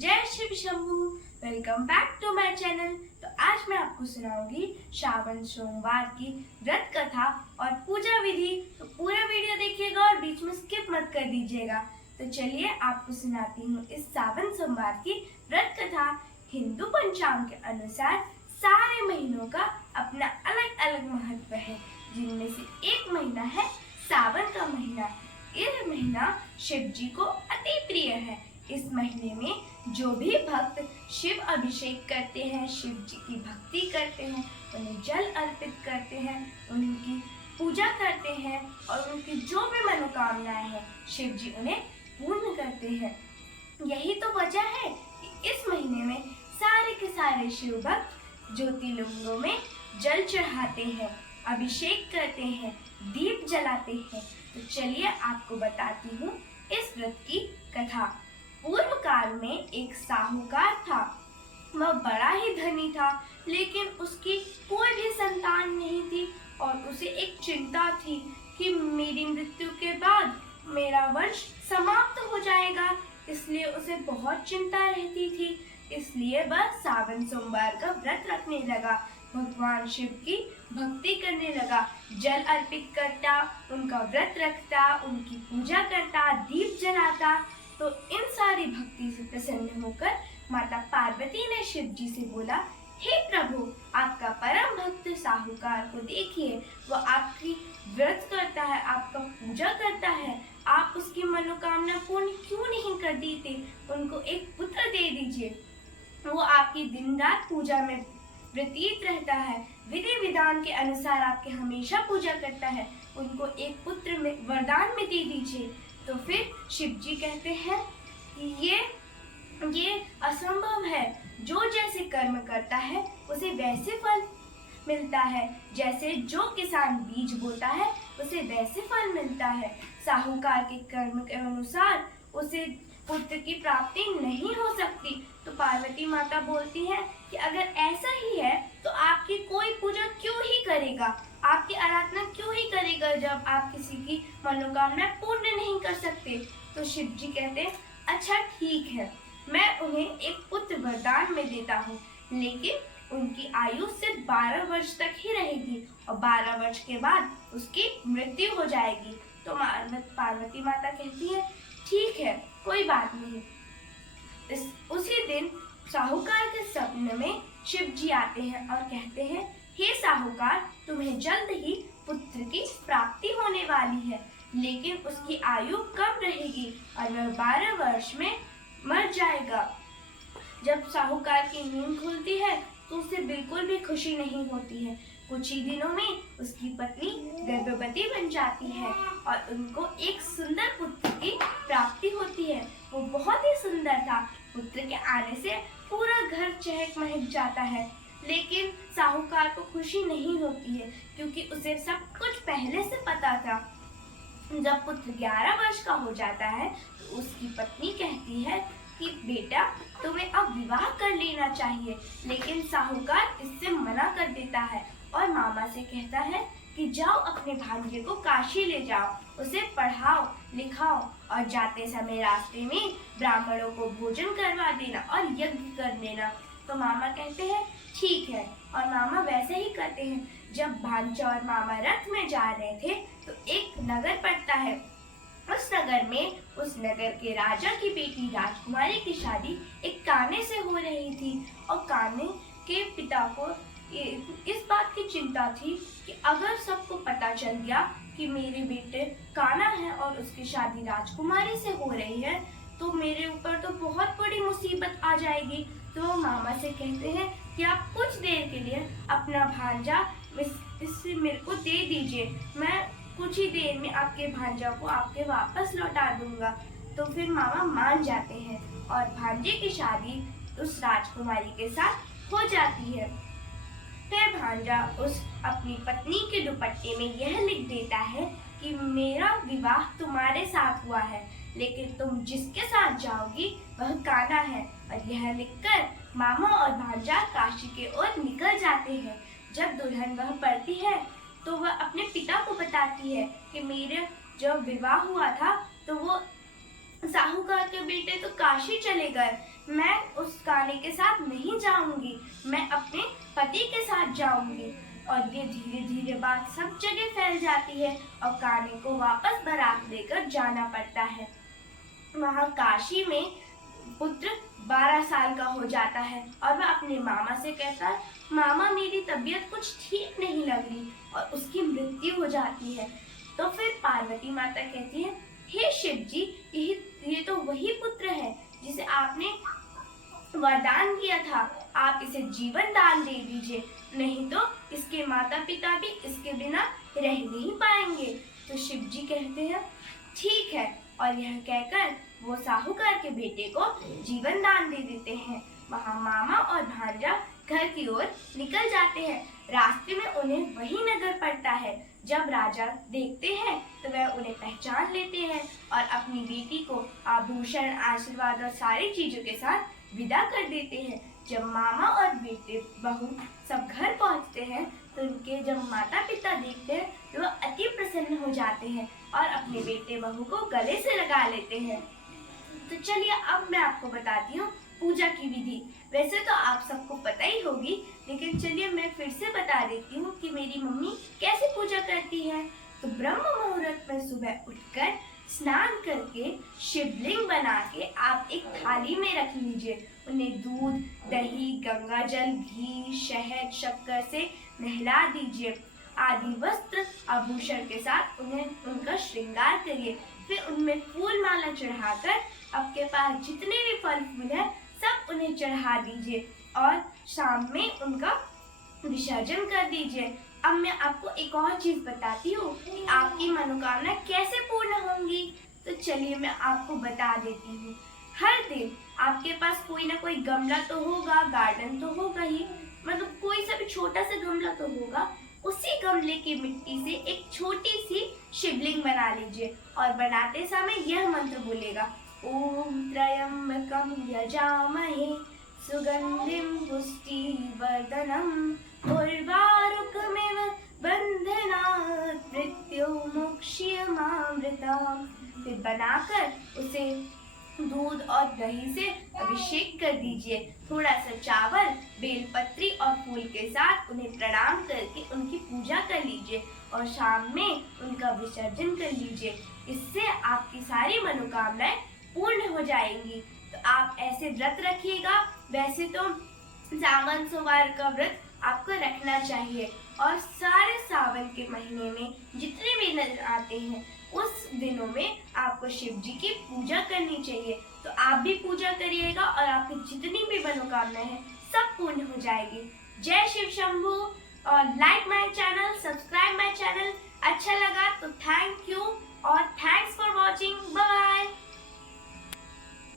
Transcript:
जय Shiv Shambhu. Welcome back to my channel. तो आज मैं आपको सुनाऊंगी श्रावण सोमवार की व्रत कथा और पूजा विधि। तो पूरा वीडियो देखिएगा और बीच में स्किप मत कर दीजिएगा। तो चलिए आपको सुनाती हूँ इस श्रावण सोमवार की व्रत कथा। हिंदू पंचांग के अनुसार सारे महीनों का अपना अलग अलग महत्व है, जिनमें से एक महीना है सावन का महीना। यह महीना शिव जी को अति प्रिय है। इस महीने में जो भी भक्त शिव अभिषेक करते हैं, शिव जी की भक्ति करते हैं, उन्हें जल अर्पित करते हैं, उनकी पूजा करते हैं और उनकी जो भी मनोकामनाएं हैं शिव जी उन्हें पूर्ण करते हैं। यही तो वजह है कि इस महीने में सारे के सारे शिव भक्त ज्योतिर्लिंगों में जल चढ़ाते हैं, अभिषेक करते हैं, दीप जलाते हैं। तो चलिए आपको बताती हूँ इस व्रत की कथा। पूर्व काल में एक साहूकार था। वह बड़ा ही धनी था, लेकिन उसकी कोई भी संतान नहीं थी और उसे एक चिंता थी कि मेरी मृत्यु के बाद मेरा वंश समाप्त हो जाएगा। इसलिए उसे बहुत चिंता रहती थी। इसलिए वह सावन सोमवार का व्रत रखने लगा, भगवान शिव की भक्ति करने लगा, जल अर्पित करता, उनका व्रत रखता, उनकी पूजा करता, दीप जलाता। तो इन सारी भक्ति से प्रसन्न होकर माता पार्वती ने शिव जी से बोला, हे प्रभु, आपका परम भक्त साहूकार को देखिए, वो आपकी व्रत करता है, आपका पूजा करता है, आप उसकी मनोकामना पूर्ण क्यों नहीं कर देते? उनको एक पुत्र दे दीजिए। वो आपकी दिन रात पूजा में व्यतीत रहता है, विधि विधान के अनुसार आपके हमेशा पूजा करता है, उनको एक पुत्र में वरदान में दे दीजिए। तो फिर शिव जी कहते हैं कि ये असंभव है। जो जैसे कर्म करता है उसे वैसे फल मिलता है, जैसे जो किसान बीज बोता है उसे वैसे फल मिलता है। साहूकार के कर्म के अनुसार उसे पुत्र की प्राप्ति नहीं हो सकती। तो पार्वती माता बोलती है कि अगर ऐसा ही है तो आपकी कोई पूजा क्यों ही करेगा, आपकी आराधना क्यों ही करेगा जब आप किसी की मनोकामना पूर्ण नहीं कर सकते। तो शिव जी कहते हैं, अच्छा ठीक है, मैं उन्हें एक पुत्र वरदान में देता हूँ, लेकिन उनकी आयु सिर्फ 12 वर्ष तक ही रहेगी और 12 वर्ष के बाद उसकी मृत्यु हो जाएगी। तो पार्वती माता कहती है, ठीक है, कोई बात नहीं। उसी दिन साहूकार के सपने में शिव जी आते हैं और कहते हैं, हे साहूकार, तुम्हें जल्द ही पुत्र की प्राप्ति होने वाली है, लेकिन उसकी आयु कम रहेगी और वह 12 वर्ष में मर जाएगा। जब साहूकार की नींद खुलती है तो उसे बिल्कुल भी खुशी नहीं होती है। कुछ ही दिनों में उसकी पत्नी गर्भवती बन जाती है और उनको एक सुंदर पुत्र की प्राप्ति होती है। वो बहुत ही सुंदर था। पुत्र के आने से पूरा घर चहक महक जाता है, लेकिन साहूकार को खुशी नहीं होती है, क्योंकि उसे सब कुछ पहले से पता था। जब पुत्र 11 वर्ष का हो जाता है तो उसकी पत्नी कहती है कि बेटा, तुम्हें अब विवाह कर लेना चाहिए, लेकिन साहूकार इससे मना कर देता है और मामा से कहता है कि जाओ अपने भांजे को काशी ले जाओ, उसे पढ़ाओ लिखाओ और जाते समय रास्ते में ब्राह्मणों को भोजन करवा देना और यज्ञ कर देना। तो मामा कहते हैं ठीक है, और मामा वैसे ही करते हैं। जब भांजा और मामा रथ में जा रहे थे तो एक नगर पड़ता है। उस नगर के राजा की बेटी राजकुमारी की शादी एक कान्हे से हो रही थी और कान्हे के पिता को इस बात की चिंता थी कि अगर सबको पता चल गया कि मेरे बेटे कान्हा है और उसकी शादी राजकुमारी से हो रही है तो मेरे ऊपर तो बहुत बड़ी मुसीबत आ जाएगी। तो वो मामा से कहते हैं कि आप कुछ देर के लिए अपना भांजा इससे मेरे को दे दीजिए, मैं कुछ ही देर में आपके भांजा को आपके वापस लौटा दूंगा। तो फिर मामा मान जाते हैं और भांजे की शादी उस राजकुमारी के साथ हो जाती है। फिर भांजा उस अपनी पत्नी के दुपट्टे में यह लिख देता है कि मेरा विवाह तुम्हारे साथ हुआ है, लेकिन तुम जिसके साथ जाओगी वह कान्हा है। और यह लिखकर मामा और भांजा काशी के ओर निकल जाते हैं। जब दुल्हन वह पड़ती है तो वह अपने पिता को बताती है कि मेरे जब विवाह हुआ था तो वो साहूकार के बेटे तो काशी चले गए, मैं उस कान्हे के साथ नहीं जाऊंगी, मैं अपने पति के साथ जाऊंगी। और ये धीरे धीरे बात सब जगह फैल जाती है और कान्हे को वापस बारात लेकर जाना पड़ता है। वहाँ काशी में पुत्र 12 साल का हो जाता है और वह अपने मामा से कहता है, मामा मेरी तबीयत कुछ ठीक नहीं लग रही, और उसकी मृत्यु हो जाती है। तो फिर पार्वती माता कहती है, हे शिव जी, ये तो वही पुत्र है जिसे आपने वरदान किया था, आप इसे जीवन दान दे दीजिए, नहीं तो इसके माता पिता भी इसके बिना रह नहीं पाएंगे। तो शिव जी कहते हैं, ठीक है, और यह कहकर वो साहूकार के बेटे को जीवन दान दे देते हैं। वहाँ मामा और भांजा घर की ओर निकल जाते हैं। रास्ते में उन्हें वही नगर पड़ता है। जब राजा देखते हैं तो वह उन्हें पहचान लेते हैं और अपनी बेटी को आभूषण, आशीर्वाद और सारी चीजों के साथ विदा कर देते हैं। जब मामा और बेटे बहू सब घर पहुंचते हैं तो उनके जब माता पिता देखते हैं तो वह अति प्रसन्न हो जाते हैं और अपने बेटे बहू को गले से लगा लेते हैं। तो चलिए अब मैं आपको बताती हूँ पूजा की विधि। वैसे तो आप सबको पता ही होगी, लेकिन चलिए मैं फिर से बता देती हूँ कि मेरी मम्मी कैसे पूजा करती है। तो ब्रह्म मुहूर्त में सुबह उठकर स्नान करके शिवलिंग बना के आप एक थाली में रख लीजिए। उन्हें दूध, दही, गंगा जल, घी, शहद, शक्कर से नहला दीजिए। आदि वस्त्र आभूषण के साथ उन्हें उनका श्रृंगार करिए। फिर उनमें फूल माला चढ़ाकर आपके पास जितने भी फल फूल है सब उन्हें चढ़ा दीजिए और शाम में उनका विसर्जन कर दीजिए। अब मैं आपको एक और चीज बताती हूँ कि आपकी मनोकामना कैसे पूर्ण होंगी। तो चलिए मैं आपको बता देती हूँ। हर दिन आपके पास कोई ना कोई गमला तो होगा, गार्डन तो होगा ही, मतलब कोई सा भी छोटा सा गमला तो होगा। उसी गमले की मिट्टी से एक छोटी सी शिवलिंग बना लीजिए और बनाते समय यह मंत्र बोलेगा, ओम त्र्यंबकं यजामहे सुगंधिं पुष्टिवर्धनम् उर्वारुकमिव बन्धनात् मृत्युर्मुक्षीयमामृतम्। फिर बनाकर उसे दूध और दही से अभिषेक कर दीजिए। थोड़ा सा चावल, बेलपत्री और फूल के साथ उन्हें प्रणाम करके उनकी पूजा कर लीजिए और शाम में उनका विसर्जन कर लीजिए। इससे आपकी सारी मनोकामनाएं पूर्ण हो जाएंगी। तो आप ऐसे व्रत रखिएगा। वैसे तो सावन सोमवार का व्रत आपको रखना चाहिए और सारे सावन के महीने में जितने भी दिन आते हैं उस दिनों में आपको शिव जी की पूजा करनी चाहिए। तो आप भी पूजा करिएगा और आपकी जितनी भी मनोकामनाएं हैं सब पूर्ण हो जाएगी। जय शिव शंभू। और like my channel, subscribe my channel. अच्छा लगा तो थैंक यू।